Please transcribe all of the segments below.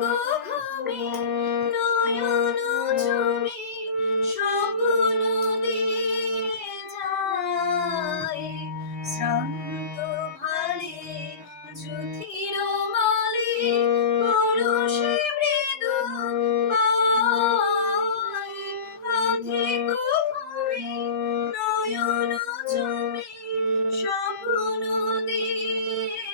গো ঘুমে নয়ন জমে স্বপ্ন দিয়ে যায়। শ্রান্ত স্বপ্ন দিয়ে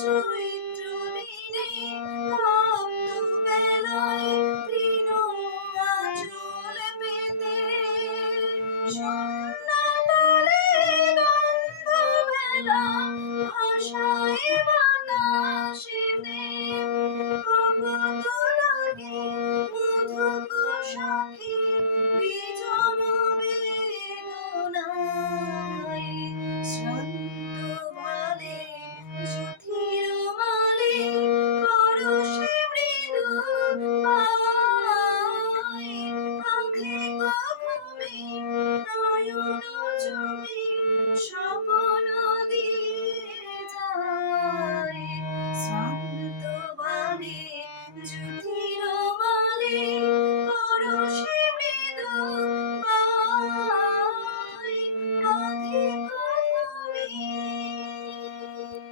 to